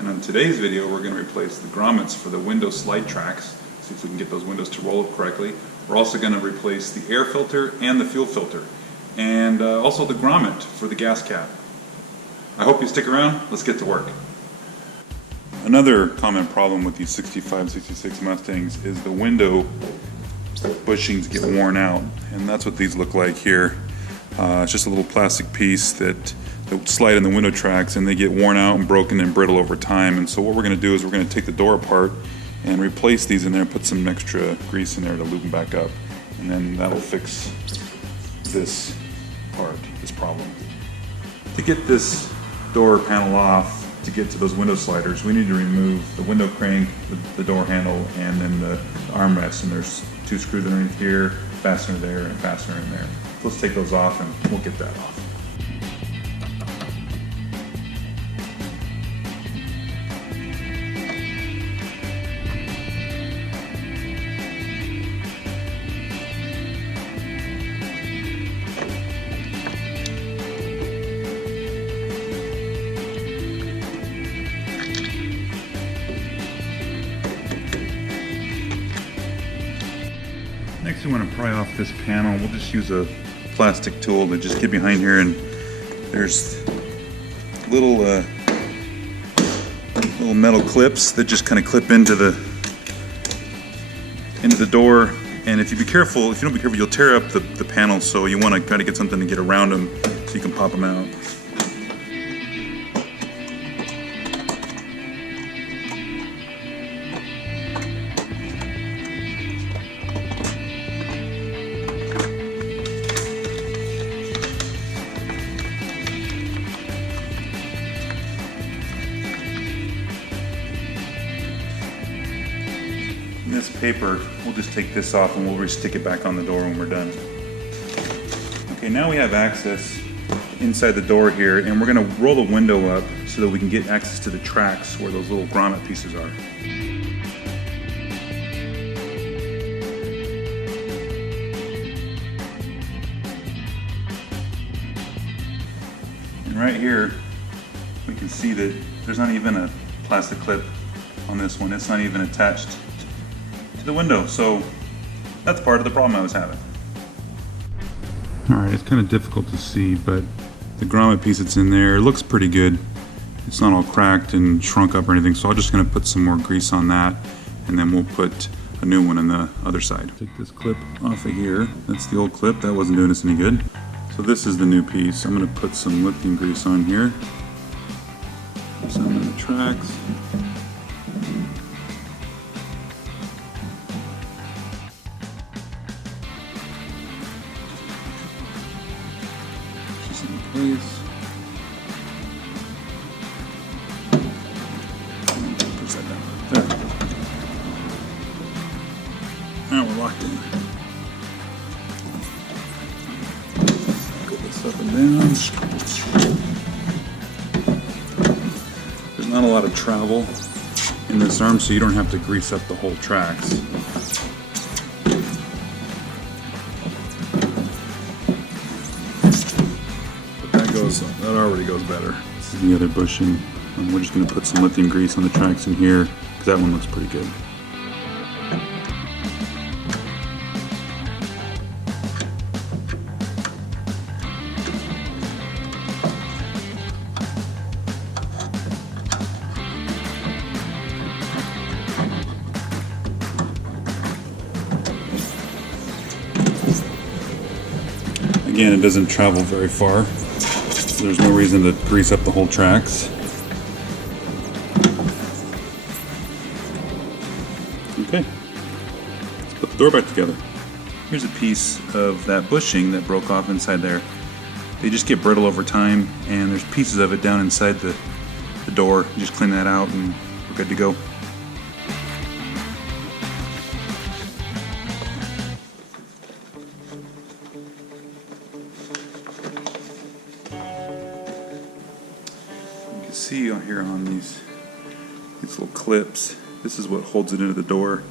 And on today's video, we're going to replace the grommets for the window slide tracks. See if we can get those windows to roll up correctly. We're also going to replace the air filter and the fuel filter, and also the grommet for the gas cap. I hope you stick around. Let's get to work. Another common problem with these 65, 66 Mustangs is the window bushings get worn out, and that's what these look like here. It's just a little plastic piece that slide in the window tracks, and they get worn out and broken and brittle over time. And so what we're going to do is we're going to take the door apart and replace these in there and put some extra grease in there to lube them back up, and then that'll fix this part, this problem. To get this door panel off, to get to those window sliders, we need to remove the window crank, the door handle, and then the armrest. And there's two screws underneath here, fastener there, and fastener in there. So let's take those off and we'll get that off. Next we want to pry off this panel. We'll just use a plastic tool to just get behind here, and there's little metal clips that just kind of clip into the door. And if you don't be careful, you'll tear up the panel. So you want to try to get something to get around them so you can pop them out. This paper, we'll just take this off and we'll re-stick it back on the door when we're done. Okay, now we have access inside the door here, and we're going to roll the window up so that we can get access to the tracks where those little grommet pieces are. And right here, we can see that there's not even a plastic clip on this one. It's not even attached to the window, so that's part of the problem I was having. Alright, it's kind of difficult to see, but the grommet piece that's in there looks pretty good. It's not all cracked and shrunk up or anything, so I'm just going to put some more grease on that, and then we'll put a new one on the other side. Take this clip off of here. That's the old clip. That wasn't doing us any good. So this is the new piece. I'm going to put some lifting grease on here. Some in the tracks. Place. Push that down right there. Now we're locked in. Go this up and down. There's not a lot of travel in this arm, so you don't have to grease up the whole tracks. That already goes better. This is the other bushing. And we're just going to put some lifting grease on the tracks in here, because that one looks pretty good. Again, it doesn't travel very far. There's no reason to grease up the whole tracks. Okay, let's put the door back together. Here's a piece of that bushing that broke off inside there. They just get brittle over time, and there's pieces of it down inside the door. You just clean that out and we're good to go. See here on these little clips, this is what holds it into the door.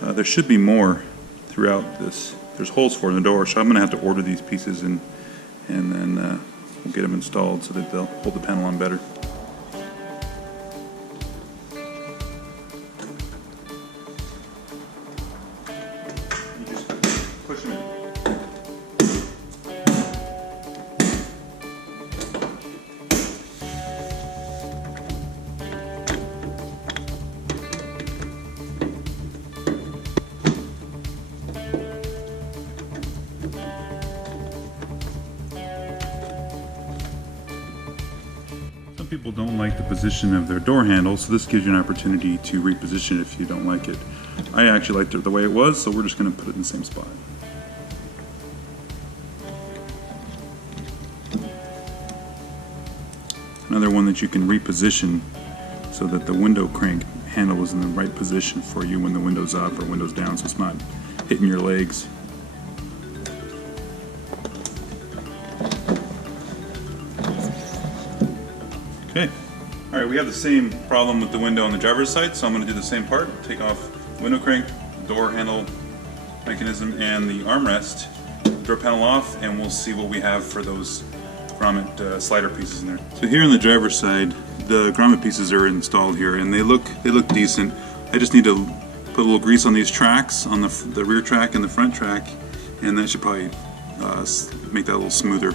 There should be more throughout this. There's holes for it in the door, so I'm going to have to order these pieces and then we'll get them installed so that they'll hold the panel on better. people don't like the position of their door handle, so this gives you an opportunity to reposition if you don't like it. I actually liked it the way it was, so we're just going to put it in the same spot. Another one that you can reposition so that the window crank handle is in the right position for you when the window's up or window's down, so it's not hitting your legs. Okay, alright, we have the same problem with the window on the driver's side, so I'm going to do the same part. Take off the window crank, door handle mechanism, and the armrest, door panel off, and we'll see what we have for those grommet slider pieces in there. So here on the driver's side, the grommet pieces are installed here, and they look decent. I just need to put a little grease on these tracks, on the rear track and the front track, and that should probably make that a little smoother.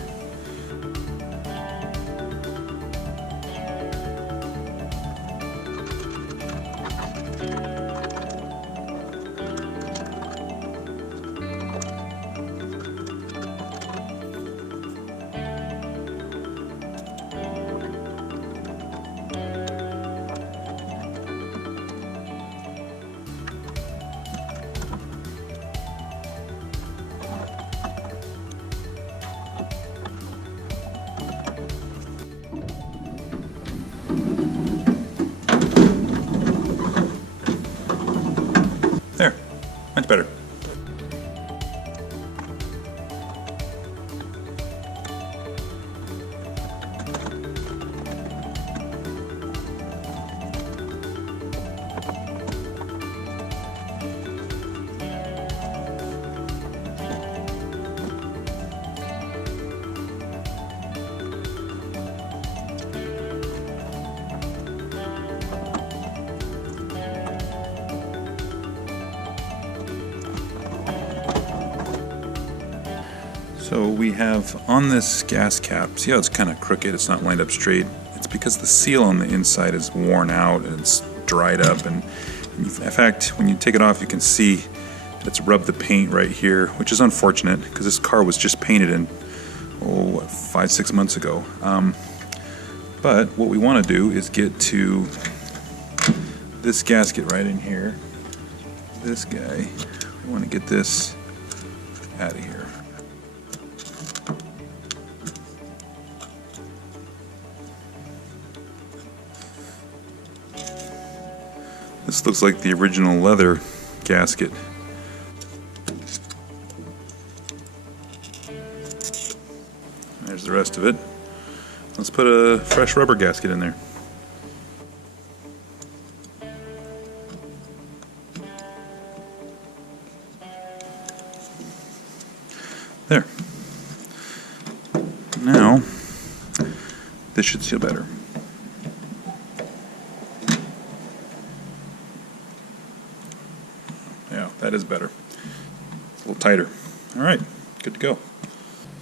There, much better. So we have on this gas cap, see how it's kind of crooked, it's not lined up straight? It's because the seal on the inside is worn out and it's dried up, and in fact when you take it off you can see it's rubbed the paint right here, which is unfortunate because this car was just painted in 5-6 months ago. But what we want to do is get to this gasket right in here, this guy. We want to get this out of here. This looks like the original leather gasket. There's the rest of it. Let's put a fresh rubber gasket in there. There. Now, this should seal better. Yeah, that is better. It's a little tighter. All right, good to go.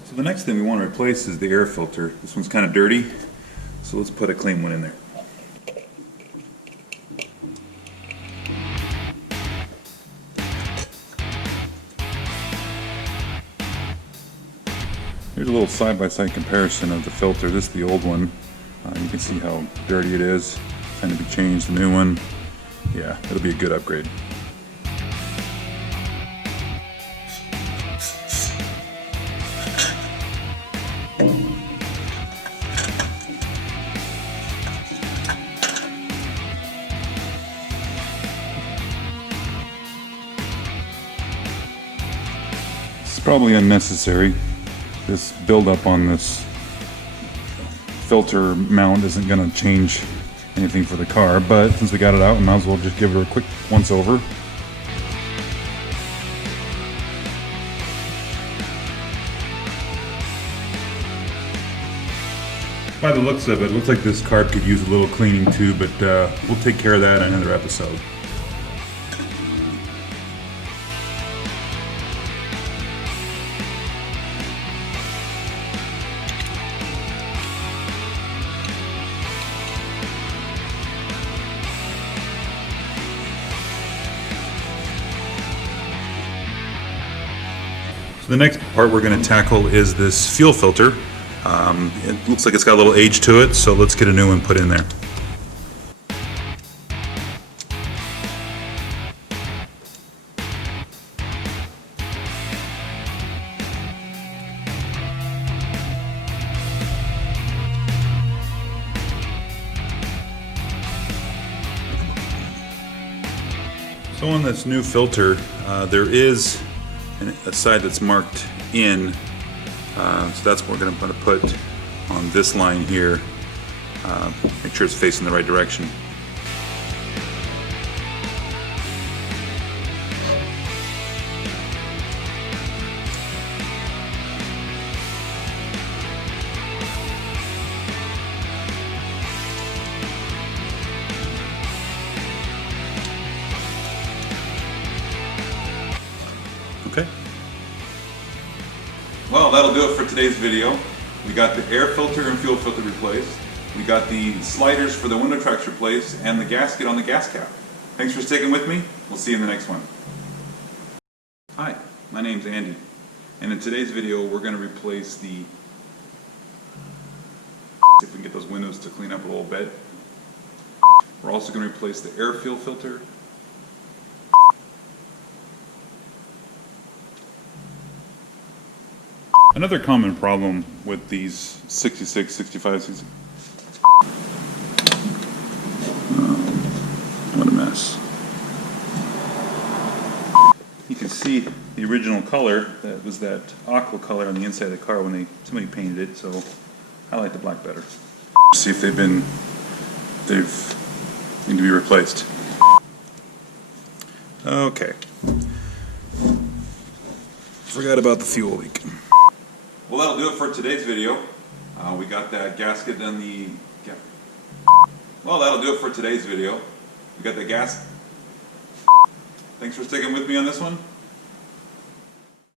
So the next thing we want to replace is the air filter. This one's kind of dirty, so let's put a clean one in there. Here's a little side-by-side comparison of the filter. This is the old one. You can see how dirty it is. Trying to be changed. The new one, yeah, it'll be a good upgrade. It's probably unnecessary. This buildup on this filter mount isn't going to change anything for the car, but since we got it out, we might as well just give it a quick once over. By the looks of it, looks like this carb could use a little cleaning too, but we'll take care of that in another episode. The next part we're going to tackle is this fuel filter. It looks like it's got a little age to it, so let's get a new one put in there. So on this new filter, there is a side that's marked in, so that's what we're going to put on this line here. Make sure it's facing the right direction. Okay. Well, that'll do it for today's video. We got the air filter and fuel filter replaced. We got the sliders for the window tracks replaced and the gasket on the gas cap. Thanks for sticking with me. We'll see you in the next one. Hi, my name's Andy, and in today's video we're going to replace the, see if we can get those windows to clean up a little bit. We're also going to replace the air fuel filter. Another common problem with these 66, 65, 60. What a mess. You can see the original color, that was that aqua color on the inside of the car when somebody painted it, so I like the black better. See if they need to be replaced. Okay. Forgot about the fuel leak. Well, that'll do it for today's video. We got that gasket and the... Well, that'll do it for today's video. We got the gas... Thanks for sticking with me on this one.